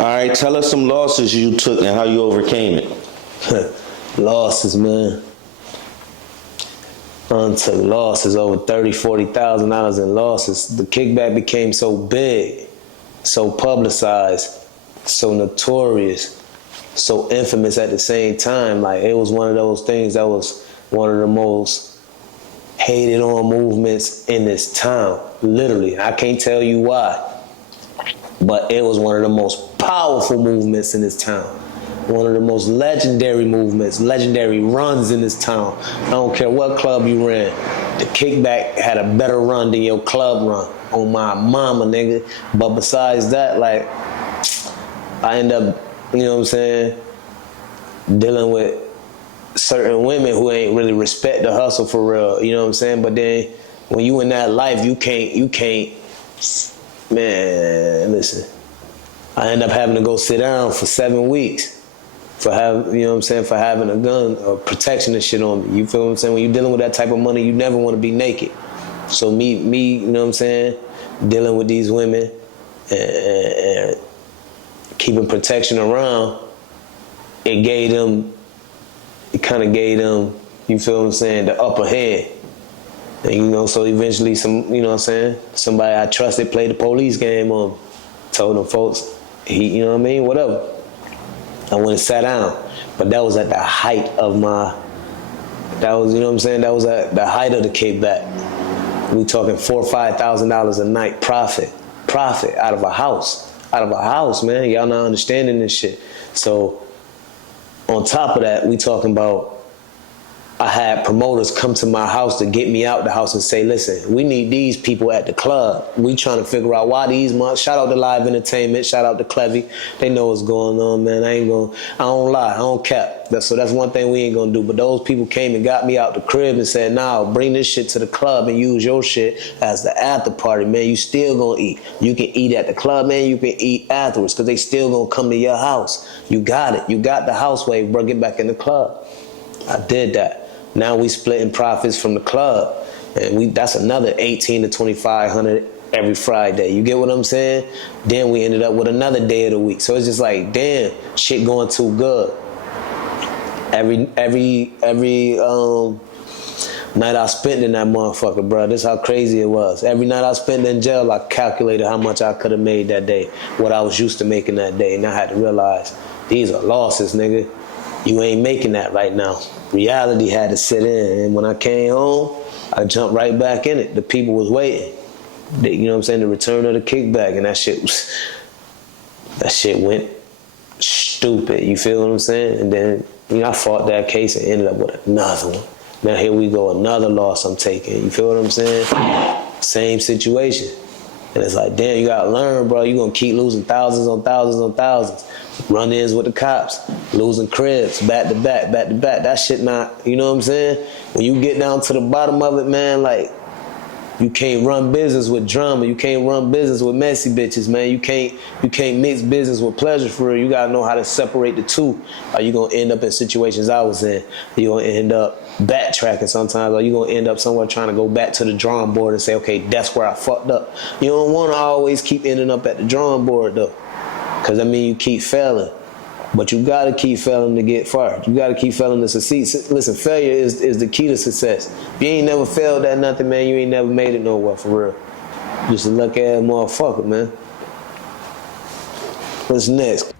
All right, tell us some losses you took and how you overcame it. Losses, man. I took losses, over $30,000-$40,000 in losses. The kickback became so big, so publicized, so notorious, so infamous at the same time. Like, it was one of those things that was one of the most hated on movements in this town. Literally, I can't tell you why, but it was one of the most powerful movements in this town. One of the most legendary movements, legendary runs in this town. I don't care what club you ran. The Kickback had a better run than your club run. On my mama, nigga. But besides that, like, I end up, you know what I'm saying, dealing with certain women who ain't really respect the hustle for real, you know what I'm saying? But then when you in that life, you can't, man, listen. I end up having to go sit down for 7 weeks for having, you know what I'm saying, for having a gun or protection and shit on me. You feel what I'm saying? When you're dealing with that type of money, you never want to be naked. So me, you know what I'm saying, dealing with these women and keeping protection around, it kind of gave them, you feel what I'm saying, the upper hand. And, you know, so eventually you know what I'm saying, somebody I trusted played the police game on me. Told them folks, you know what I mean, whatever. I went and sat down. But that was at the height of you know what I'm saying, that was at the height of the kickback. We talking $4,000 or $5,000 a night profit out of a house, man. Y'all not understanding this shit. So on top of that, we talking about, I had promoters come to my house to get me out the house and say, listen, we need these people at the club. We trying to figure out why these months. Shout out to Live Entertainment. Shout out to Clevy. They know what's going on, man. I don't lie. I don't cap. So that's one thing we ain't gonna do. But those people came and got me out the crib and said, nah, bring this shit to the club and use your shit as the after party, man. You still gonna eat. You can eat at the club, man. You can eat afterwards because they still gonna come to your house. You got it. You got the house wave, bro. Get back in the club. I did that. Now we splitting profits from the club, and that's another $1,800 to $2,500 every Friday. You get what I'm saying? Then we ended up with another day of the week. So it's just like, damn, shit going too good. Every night I spent in that motherfucker, bro. This is how crazy it was. Every night I spent in jail, I calculated how much I could have made that day, what I was used to making that day, and I had to realize these are losses, nigga. You ain't making that right now. Reality had to sit in, and when I came home, I jumped right back in it. The people was waiting. You know what I'm saying? The return of the kickback, and that shit went stupid. You feel what I'm saying? And then, you know, I fought that case and ended up with another one. Now here we go, another loss I'm taking. You feel what I'm saying? Same situation. And it's like, damn, you gotta learn, bro. You gonna keep losing thousands on thousands on thousands. Run-ins with the cops, losing cribs, back to back. That shit not, you know what I'm saying? When you get down to the bottom of it, man, like, you can't run business with drama. You can't run business with messy bitches, man. You can't mix business with pleasure for real. You gotta know how to separate the two, or you gonna end up in situations I was in. You gonna end up backtracking sometimes, or you gonna end up somewhere trying to go back to the drawing board and say, okay, that's where I fucked up. You don't wanna always keep ending up at the drawing board though, because I mean you keep failing. But you gotta keep failing to get far. You gotta keep failing to succeed. Listen, failure is the key to success. If you ain't never failed at nothing, man, you ain't never made it nowhere for real. Just a lucky ass motherfucker, man. What's next?